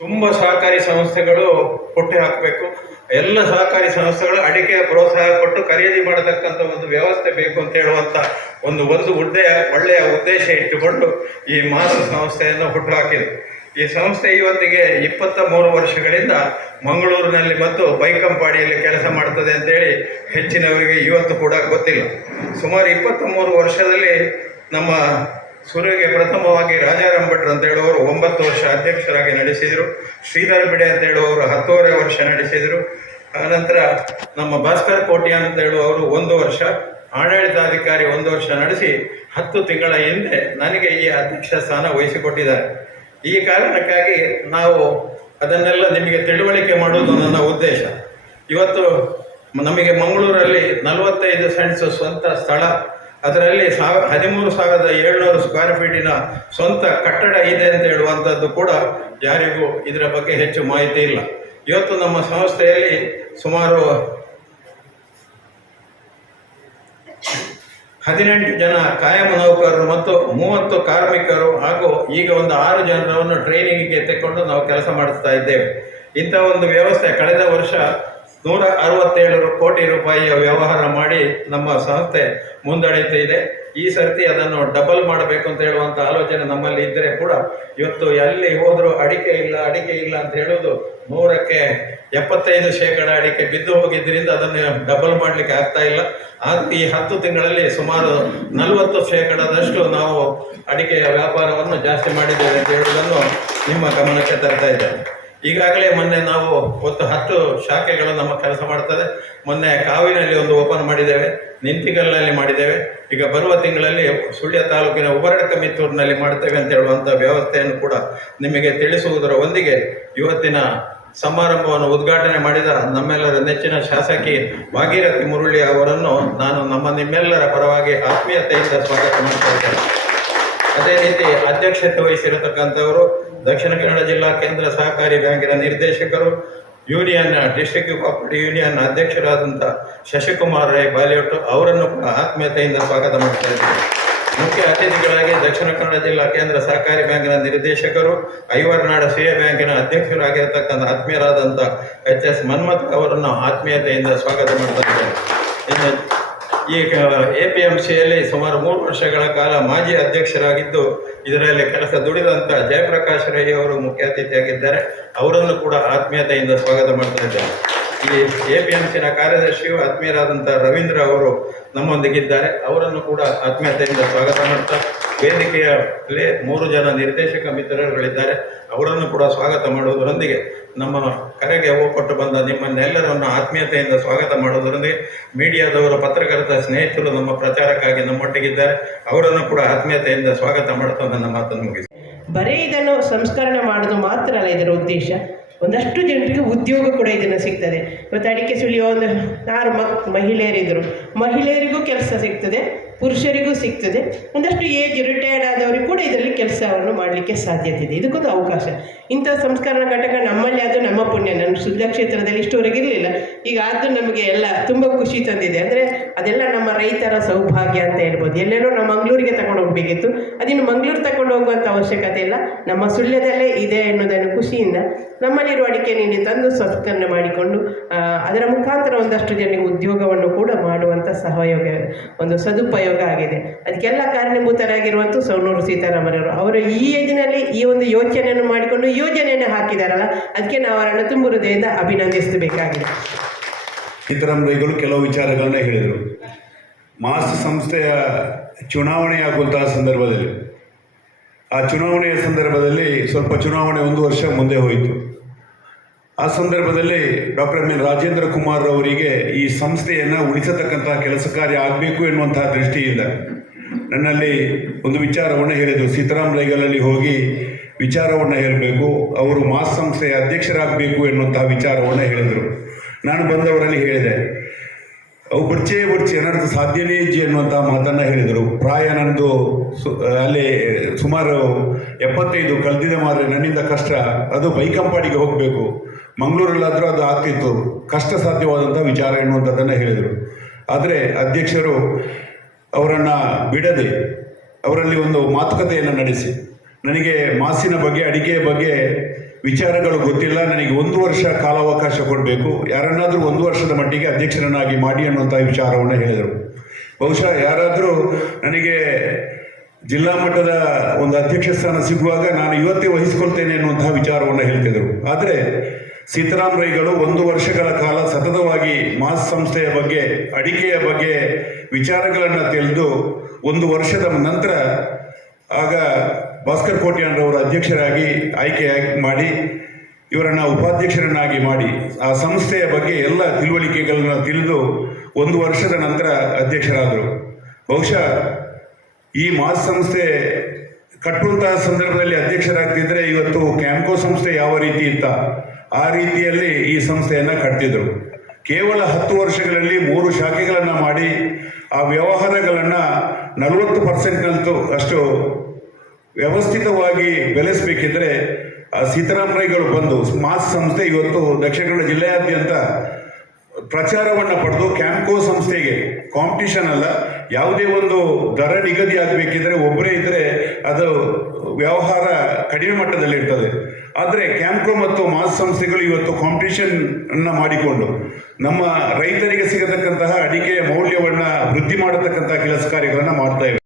ತುಂಬ ಸಹಕಾರಿ ಸಂಸ್ಥೆಗಳು ಹುಟ್ಟಿ ಹಾಕಬೇಕು. ಎಲ್ಲ ಸಹಕಾರಿ ಸಂಸ್ಥೆಗಳು ಅಡಿಕೆ ಪ್ರೋತ್ಸಾಹ ಕೊಟ್ಟು ಖರೀದಿ ಮಾಡತಕ್ಕಂಥ ಒಂದು ವ್ಯವಸ್ಥೆ ಬೇಕು ಅಂತ ಹೇಳುವಂಥ ಒಂದು ಒಂದು ಹುದ್ದೆಯ ಒಳ್ಳೆಯ ಉದ್ದೇಶ ಇಟ್ಟುಕೊಂಡು ಈ ಮಾಸ ಸಂಸ್ಥೆಯನ್ನು ಹುಟ್ಟುಹಾಕಿದೆ ಈ ಸಂಸ್ಥೆ ಇವತ್ತಿಗೆ ಇಪ್ಪತ್ತ ಮೂರು ವರ್ಷಗಳಿಂದ ಮಂಗಳೂರಿನಲ್ಲಿ ಮತ್ತು ಬೈಕಂಪಾಡಿಯಲ್ಲಿ ಕೆಲಸ ಮಾಡ್ತದೆ ಅಂತೇಳಿ ಹೆಚ್ಚಿನವರಿಗೆ ಇವತ್ತು ಕೂಡ ಗೊತ್ತಿಲ್ಲ. ಸುಮಾರು ಇಪ್ಪತ್ತ ಮೂರು ವರ್ಷದಲ್ಲಿ ನಮ್ಮ ಸೂರ್ಯಗೆ ಪ್ರಥಮವಾಗಿ ರಾಜಾರಾಮ್ ಭಟ್ರು ಅಂತ ಹೇಳುವವರು ಒಂಬತ್ತು ವರ್ಷ ಅಧ್ಯಕ್ಷರಾಗಿ ನಡೆಸಿದರು. ಶ್ರೀಧರ್ ಬಿಡೆ ಅಂತ ಹೇಳುವವರು ಹತ್ತೂವರೆ ವರ್ಷ ನಡೆಸಿದರು. ಆನಂತರ ನಮ್ಮ ಭಾಸ್ಕರ್ ಕೋಟ್ಯಾನ್ ಅಂತ ಹೇಳುವವರು ಒಂದು ವರ್ಷ, ಆಡಳಿತಾಧಿಕಾರಿ ಒಂದು ವರ್ಷ ನಡೆಸಿ ಹತ್ತು ತಿಂಗಳ ಹಿಂದೆ ನನಗೆ ಈ ಅಧ್ಯಕ್ಷ ಸ್ಥಾನ ವಹಿಸಿಕೊಟ್ಟಿದ್ದಾರೆ. ಈ ಕಾರಣಕ್ಕಾಗಿ ನಾವು ಅದನ್ನೆಲ್ಲ ನಿಮಗೆ ತಿಳುವಳಿಕೆ ಮಾಡುವುದು ನನ್ನ ಉದ್ದೇಶ. ಇವತ್ತು ನಮಗೆ ಮಂಗಳೂರಲ್ಲಿ ನಲವತ್ತೈದು ಸೆಂಟ್ಸ್ ಸ್ವಂತ ಸ್ಥಳ ಅದರಲ್ಲಿ ಸಾವ ಹದಿಮೂರು ಸಾವಿರದ ಏಳ್ನೂರು ಸ್ಕ್ವೇರ್ ಫೀಟಿನ ಸ್ವಂತ ಕಟ್ಟಡ ಇದೆ ಅಂತ ಹೇಳುವಂಥದ್ದು ಕೂಡ ಯಾರಿಗೂ ಇದರ ಬಗ್ಗೆ ಹೆಚ್ಚು ಮಾಹಿತಿ ಇಲ್ಲ. ಇವತ್ತು ನಮ್ಮ ಸಂಸ್ಥೆಯಲ್ಲಿ ಸುಮಾರು ಹದಿನೆಂಟು ಜನ ಕಾಯಂ ನೌಕರರು ಮತ್ತು ಮೂವತ್ತು ಕಾರ್ಮಿಕರು ಹಾಗೂ ಈಗ ಒಂದು ಆರು ಜನರನ್ನು ಟ್ರೈನಿಂಗಿಗೆ ತೆಕ್ಕೊಂಡು ನಾವು ಕೆಲಸ ಮಾಡಿಸ್ತಾ ಇದ್ದೇವೆ. ಇಂಥ ಒಂದು ವ್ಯವಸ್ಥೆ ಕಳೆದ ವರ್ಷ ನೂರ ಅರವತ್ತೇಳು ಕೋಟಿ ರೂಪಾಯಿಯ ವ್ಯವಹಾರ ಮಾಡಿ ನಮ್ಮ ಸಂಸ್ಥೆ ಮುಂದಡಿತಾ ಇದೆ. ಈ ಸರ್ತಿ ಅದನ್ನು ಡಬಲ್ ಮಾಡಬೇಕು ಅಂತ ಹೇಳುವಂಥ ಆಲೋಚನೆ ನಮ್ಮಲ್ಲಿ ಇದ್ದರೆ ಕೂಡ ಇವತ್ತು ಎಲ್ಲಿ ಹೋದರೂ ಅಡಿಕೆ ಇಲ್ಲ ಅಡಿಕೆ ಇಲ್ಲ ಅಂತ ಹೇಳೋದು ನೂರಕ್ಕೆ ಎಪ್ಪತ್ತೈದು ಶೇಕಡ ಅಡಿಕೆ ಬಿದ್ದು ಹೋಗಿದ್ದರಿಂದ ಅದನ್ನು ಡಬಲ್ ಮಾಡಲಿಕ್ಕೆ ಆಗ್ತಾ ಇಲ್ಲ. ಆದ್ರೆ ಈ ಹತ್ತು ತಿಂಗಳಲ್ಲಿ ಸುಮಾರು ನಲವತ್ತು ಶೇಕಡದಷ್ಟು ನಾವು ಅಡಿಕೆಯ ವ್ಯಾಪಾರವನ್ನು ಜಾಸ್ತಿ ಮಾಡಿದ್ದೇವೆ ಅಂತ ಹೇಳುವುದನ್ನು ನಿಮ್ಮ ಗಮನಕ್ಕೆ ತರ್ತಾ ಇದ್ದೇವೆ ಈಗಾಗಲೇ ಮೊನ್ನೆ ನಾವು ಒಟ್ಟು ಹತ್ತು ಶಾಖೆಗಳು ನಮ್ಮ ಕೆಲಸ ಮಾಡ್ತದೆ. ಮೊನ್ನೆ ಕಾವಿನಲ್ಲಿ ಒಂದು ಓಪನ್ ಮಾಡಿದ್ದೇವೆ ನಿಂತಿಗಲ್ನಲ್ಲಿ ಮಾಡಿದ್ದೇವೆ. ಈಗ ಬರುವ ತಿಂಗಳಲ್ಲಿ ಸುಳ್ಯ ತಾಲೂಕಿನ ಉಬರಡ ಮಿತ್ತೂರಿನಲ್ಲಿ ಮಾಡ್ತೇವೆ ಅಂತ ಹೇಳುವಂಥ ವ್ಯವಸ್ಥೆಯನ್ನು ಕೂಡ ನಿಮಗೆ ತಿಳಿಸುವುದರ ಒಂದಿಗೆ ಇವತ್ತಿನ ಸಮಾರಂಭವನ್ನು ಉದ್ಘಾಟನೆ ಮಾಡಿದ ನಮ್ಮೆಲ್ಲರ ನೆಚ್ಚಿನ ಶಾಸಕಿ ಭಾಗೀರಥಿ ಮುರುಳಿ ಅವರನ್ನು ನಾನು ನಮ್ಮ ನಿಮ್ಮೆಲ್ಲರ ಪರವಾಗಿ ಆತ್ಮೀಯತೆಯಿಂದ ಸ್ವಾಗತ ಮಾಡ್ತಾ ಇದ್ದೇನೆ. ಅದೇ ರೀತಿ ಅಧ್ಯಕ್ಷತೆ ವಹಿಸಿರತಕ್ಕಂಥವರು ದಕ್ಷಿಣ ಕನ್ನಡ ಜಿಲ್ಲಾ ಕೇಂದ್ರ ಸಹಕಾರಿ ಬ್ಯಾಂಕಿನ ನಿರ್ದೇಶಕರು, ಯೂನಿಯನ್ ಡಿಸ್ಟ್ರಿಕ್ಟ್ ಕೋಆಪರೇಟಿವ್ ಯೂನಿಯನ್ ಅಧ್ಯಕ್ಷರಾದಂಥ ಶಶಿಕುಮಾರ್ ರೈ ಬಾಲಿಯೊಟ್ಟು ಅವರನ್ನು ಕೂಡ ಆತ್ಮೀಯತೆಯಿಂದ ಸ್ವಾಗತ ಮಾಡ್ತಾ ಮುಖ್ಯ ಅತಿಥಿಗಳಾಗಿ ದಕ್ಷಿಣ ಕನ್ನಡ ಜಿಲ್ಲಾ ಕೇಂದ್ರ ಸಹಕಾರಿ ಬ್ಯಾಂಕಿನ ನಿರ್ದೇಶಕರು, ಐವರ್ನಾಡ ಸಿ ಎ ಬ್ಯಾಂಕಿನ ಅಧ್ಯಕ್ಷರಾಗಿರ್ತಕ್ಕಂಥ ಆತ್ಮೀಯರಾದಂಥ ಎಚ್ ಎಸ್ ಮನ್ಮಥ್ ಅವರನ್ನು ಆತ್ಮೀಯತೆಯಿಂದ ಸ್ವಾಗತ ಮಾಡ್ತಾ ಇನ್ನು ಈ ಎ ಪಿ ಎಂ ಸಿಯಲ್ಲಿ ಸುಮಾರು ಮೂರು ವರ್ಷಗಳ ಕಾಲ ಮಾಜಿ ಅಧ್ಯಕ್ಷರಾಗಿದ್ದು, ಇದರಲ್ಲಿ ಕೆಲಸ ದುಡಿದಂಥ ಜಯಪ್ರಕಾಶ್ ರೈ ಅವರು ಮುಖ್ಯ ಅತಿಥಿಯಾಗಿದ್ದಾರೆ. ಅವರನ್ನು ಕೂಡ ಆತ್ಮೀಯತೆಯಿಂದ ಸ್ವಾಗತ ಮಾಡ್ತಾ ಇದ್ದಾರೆ ಈ ಎ ಪಿ ಎಂ ಸಿನ ಕಾರ್ಯದರ್ಶಿಯು ಆತ್ಮೀಯರಾದಂಥ ರವೀಂದ್ರ ಅವರು ನಮ್ಮೊಂದಿಗಿದ್ದಾರೆ. ಅವರನ್ನು ಕೂಡ ಆತ್ಮೀಯತೆಯಿಂದ ಸ್ವಾಗತ ಮಾಡ್ತಾ ವೇದಿಕೆಯ ಪ್ಲೇ ಮೂರು ಜನ ನಿರ್ದೇಶಕ ಮಿತ್ರರುಗಳಿದ್ದಾರೆ. ಅವರನ್ನು ಕೂಡ ಸ್ವಾಗತ ಮಾಡುವುದರೊಂದಿಗೆ ನಮ್ಮ ಕರೆಗೆ ಒಪ್ಪಟ್ಟು ಬಂದ ನಿಮ್ಮನ್ನೆಲ್ಲರನ್ನು ಆತ್ಮೀಯತೆಯಿಂದ ಸ್ವಾಗತ ಮಾಡುವುದರೊಂದಿಗೆ ಮೀಡಿಯಾದವರು ಪತ್ರಕರ್ತ ಸ್ನೇಹಿತರು ನಮ್ಮ ಪ್ರಚಾರಕ್ಕಾಗಿ ನಮ್ಮೊಟ್ಟಿಗಿದ್ದಾರೆ. ಅವರನ್ನು ಕೂಡ ಆತ್ಮೀಯತೆಯಿಂದ ಸ್ವಾಗತ ಮಾಡುತ್ತಾ ನನ್ನ ಮಾತನ್ನು ಮುಗಿಸಿ. ಬರೀ ಇದನ್ನು ಸಂಸ್ಕರಣೆ ಮಾಡೋದು ಮಾತ್ರ ಅಲ್ಲ ಇದರ ಉದ್ದೇಶ. ಒಂದಷ್ಟು ಜನರಿಗೆ ಉದ್ಯೋಗ ಕೂಡ ಇದನ್ನು ಸಿಗ್ತದೆ. ಮತ್ತು ಅಡಿಕೆ ಸುಳಿಯೋ ಒಂದು ಯಾರು ಮಕ್ ಮಹಿಳೆಯರಿದ್ದರು ಮಹಿಳೆಯರಿಗೂ ಕೆಲಸ ಸಿಗ್ತದೆ. ಪುರುಷರಿಗೂ ಸಿಗ್ತದೆ. ಒಂದಷ್ಟು ಏಜ್ ರಿಟೈರ್ಡ್ ಆದವರಿಗೂ ಕೂಡ ಇದರಲ್ಲಿ ಕೆಲಸವನ್ನು ಮಾಡಲಿಕ್ಕೆ ಸಾಧ್ಯತೆ ಇದೆ ಇದಕ್ಕೊಂದು ಅವಕಾಶ. ಇಂಥ ಸಂಸ್ಕರಣ ಘಟಕ ನಮ್ಮಲ್ಲಿ ಅದು ನಮ್ಮ ಪುಣ್ಯ. ನನ್ನ ಸುದ್ದ ಕ್ಷೇತ್ರದಲ್ಲಿ ಇಷ್ಟುವರೆಗೆ ಇರಲಿಲ್ಲ ಈಗ ಅದು ನಮಗೆ ಎಲ್ಲ ತುಂಬ ಖುಷಿ ತಂದಿದೆ. ಅಂದರೆ ಅದೆಲ್ಲ ನಮ್ಮ ರೈತರ ಸೌಭಾಗ್ಯ ಅಂತ ಹೇಳ್ಬೋದು. ಎಲ್ಲೆಲ್ಲೋ ನಾವು ಮಂಗಳೂರಿಗೆ ತಗೊಂಡು ಹೋಗಬೇಕಿತ್ತು. ಅದಿನ್ನು ಮಂಗಳೂರು ತಗೊಂಡು ಹೋಗುವಂಥ ಅವಶ್ಯಕತೆ ಇಲ್ಲ. ನಮ್ಮ ಸುಳ್ಯದಲ್ಲೇ ಇದೆ ಎನ್ನುವುದನ್ನು ಖುಷಿಯಿಂದ ನಮ್ಮಲ್ಲಿರುವ ಅಡಿಕೆ ನೀಡಿ ತಂದು ಸಂಸ್ಕರಣೆ ಮಾಡಿಕೊಂಡು ಅದರ ಮುಖಾಂತರ ಒಂದಷ್ಟು ಜನರಿಗೆ ಉದ್ಯೋಗವನ್ನು ಕೂಡ ಮಾಡುವಂಥ ಸಹಯೋಗ, ಒಂದು ಸದುಪಯೋಗ ಆಗಿದೆ. ಅದಕ್ಕೆಲ್ಲ ಕಾರಣೀಭೂತರಾಗಿರುವಂಥ ಸೌನೂರು ಸೀತಾರಾಮರವರು. ಅವರು ಈ ಏಜಿನಲ್ಲಿ ಈ ಒಂದು ಯೋಚನೆಯನ್ನು ಮಾಡಿಕೊಂಡು ಯೋಜನೆಯನ್ನು ಹಾಕಿದಾರಲ್ಲ, ಅದಕ್ಕೆ ನಾವು ಅವರನ್ನು ತುಂಬ ಹೃದಯದಿಂದ ಅಭಿನಂದಿಸಬೇಕಾಗಿದೆ. ಸೀತಾರಾಮರಿಗಳು ಕೆಲವು ವಿಚಾರಗಳನ್ನ ಹೇಳಿದರು. ಮಾಸ್ ಸಂಸ್ಥೆಯ ಚುನಾವಣೆ ಆಗುವಂತಹ ಸಂದರ್ಭದಲ್ಲಿ, ಆ ಚುನಾವಣೆಯ ಸಂದರ್ಭದಲ್ಲಿ ಸ್ವಲ್ಪ ಚುನಾವಣೆ ಒಂದು ವರ್ಷ ಮುಂದೆ ಹೋಯಿತು. ಆ ಸಂದರ್ಭದಲ್ಲಿ doctor M N Rajendra Kumar ಅವರಿಗೆ ಈ ಸಂಸ್ಥೆಯನ್ನು ಉಳಿಸತಕ್ಕಂತಹ ಕೆಲಸ ಕಾರ್ಯ ಆಗಬೇಕು ಎನ್ನುವಂತಹ ದೃಷ್ಟಿಯಿಂದ ನನ್ನಲ್ಲಿ ಒಂದು ವಿಚಾರವನ್ನು ಹೇಳಿದರು. ಸೀತಾರಾಮ್ ರೈಗಲಲ್ಲಿ ಹೋಗಿ ವಿಚಾರವನ್ನು ಹೇಳಬೇಕು. ಅವರು ಮಾಸ್ ಸಂಸ್ಥೆಯ ಅಧ್ಯಕ್ಷರಾಗಬೇಕು ಎನ್ನುವಂತಹ ವಿಚಾರವನ್ನು ಹೇಳಿದರು. ನಾನು ಬಂದವರಲ್ಲಿ ಹೇಳಿದೆ. ಅವು ಬರ್ಚೆ ಬರ್ಚೆ ನನ್ನದು ಸಾಧ್ಯನೇ ಇಜ್ಜಿ ಅನ್ನುವಂಥ ಮಾತನ್ನು ಹೇಳಿದರು. ಪ್ರಾಯ ನನ್ನದು ಸು ಅಲ್ಲಿ ಸುಮಾರು ಎಪ್ಪತ್ತೈದು ಕಳೆದಿದೆ ಮಾತ್ರ ನನ್ನಿಂದ ಕಷ್ಟ. ಅದು ಬೈಕಂಪಾಡಿಗೆ ಹೋಗಬೇಕು. ಮಂಗಳೂರಲ್ಲಾದರೂ ಅದು ಆಗ್ತಿತ್ತು. ಕಷ್ಟ ಸಾಧ್ಯವಾದಂಥ ವಿಚಾರ ಎನ್ನುವಂಥದ್ದನ್ನು ಹೇಳಿದರು. ಆದರೆ ಅಧ್ಯಕ್ಷರು ಅವರನ್ನು ಬಿಡದೆ ಅವರಲ್ಲಿ ಒಂದು ಮಾತುಕತೆಯನ್ನು ನಡೆಸಿ. ನನಗೆ ಮಾಸಿನ ಬಗ್ಗೆ, ಅಡಿಕೆಯ ಬಗ್ಗೆ ವಿಚಾರಗಳು ಗೊತ್ತಿಲ್ಲ. ನನಗೆ ಒಂದು ವರ್ಷ ಕಾಲಾವಕಾಶ ಕೊಡಬೇಕು. ಯಾರನ್ನಾದರೂ ಒಂದು ವರ್ಷದ ಮಟ್ಟಿಗೆ ಅಧ್ಯಕ್ಷರನ್ನಾಗಿ ಮಾಡಿ ಅನ್ನುವಂಥ ವಿಚಾರವನ್ನು ಹೇಳಿದರು. ಬಹುಶಃ ಯಾರಾದರೂ ನನಗೆ ಜಿಲ್ಲಾ ಮಟ್ಟದ ಒಂದು ಅಧ್ಯಕ್ಷ ಸ್ಥಾನ ಸಿಗುವಾಗ ನಾನು ಇವತ್ತೇ ವಹಿಸಿಕೊಳ್ತೇನೆ ಅನ್ನುವಂತಹ ವಿಚಾರವನ್ನು ಹೇಳ್ತಿದ್ದರು ಆದರೆ ಸೀತಾರಾಮ್ ರೈಗಳು ಒಂದು ವರ್ಷಗಳ ಕಾಲ ಸತತವಾಗಿ ಮಾಸ್ ಸಂಸ್ಥೆಯ ಬಗ್ಗೆ, ಅಡಿಕೆಯ ಬಗ್ಗೆ ವಿಚಾರಗಳನ್ನು ತಿಳಿದು ಒಂದು ವರ್ಷದ ನಂತರ ಆಗ ಭಾಸ್ಕರ್ ಕೋಟ್ಯಾನ್ರವರು ಅಧ್ಯಕ್ಷರಾಗಿ ಆಯ್ಕೆ ಮಾಡಿ, ಇವರನ್ನು ಉಪಾಧ್ಯಕ್ಷರನ್ನಾಗಿ ಮಾಡಿ, ಆ ಸಂಸ್ಥೆಯ ಬಗ್ಗೆ ಎಲ್ಲ ತಿಳುವಳಿಕೆಗಳನ್ನು ತಿಳಿದು ಒಂದು ವರ್ಷದ ನಂತರ ಅಧ್ಯಕ್ಷರಾದರು. ಬಹುಶಃ ಈ ಮಾಸ್ ಸಂಸ್ಥೆ ಕಟ್ಟುವಂತಹ ಸಂದರ್ಭದಲ್ಲಿ ಅಧ್ಯಕ್ಷರಾಗ್ತಿದ್ರೆ ಇವತ್ತು ಕ್ಯಾಂಕೋ ಸಂಸ್ಥೆ ಯಾವ ರೀತಿ ಇತ್ತ? ಆ ರೀತಿಯಲ್ಲಿ ಈ ಸಂಸ್ಥೆಯನ್ನು ಕಟ್ಟಿದ್ರು ಕೇವಲ ಹತ್ತು ವರ್ಷಗಳಲ್ಲಿ ಮೂರು ಶಾಖೆಗಳನ್ನು ಮಾಡಿ ಆ ವ್ಯವಹಾರಗಳನ್ನು ನಲವತ್ತು ಪರ್ಸೆಂಟ್ನಂತೂ ಅಷ್ಟು ವ್ಯವಸ್ಥಿತವಾಗಿ ಬೆಳೆಸಬೇಕಿದ್ರೆ, ಆ ಸೀತಾರಾಮ್ ರೈಗಳು ಬಂದು ಮಾಸ್ ಸಂಸ್ಥೆ ಇವತ್ತು ದಕ್ಷಿಣ ಕನ್ನಡ ಜಿಲ್ಲೆಯಾದ್ಯಂತ ಪ್ರಚಾರವನ್ನು ಪಡೆದು ಕ್ಯಾಂಪ್ಕೋ ಸಂಸ್ಥೆಗೆ ಕಾಂಪಿಟಿಷನ್ ಅಲ್ಲ, ಯಾವುದೇ ಒಂದು ದರ ನಿಗದಿ ಆಗಬೇಕಿದ್ರೆ ಒಬ್ಬರೇ ಇದ್ದರೆ ಅದು ವ್ಯವಹಾರ ಕಡಿಮೆ ಮಟ್ಟದಲ್ಲಿ ಇರ್ತದೆ. ಆದರೆ ಕ್ಯಾಂಪ್ಕೋ ಮತ್ತು ಮಾಸ್ ಸಂಸ್ಥೆಗಳು ಇವತ್ತು ಕಾಂಪಿಟಿಷನ್ ಅನ್ನ ಮಾಡಿಕೊಂಡು ನಮ್ಮ ರೈತರಿಗೆ ಸಿಗತಕ್ಕಂತಹ ಅಡಿಕೆಯ ಮೌಲ್ಯವನ್ನು ವೃದ್ಧಿ ಮಾಡತಕ್ಕಂತಹ ಕೆಲಸ ಕಾರ್ಯಗಳನ್ನು ಮಾಡ್ತಾ ಇವೆ.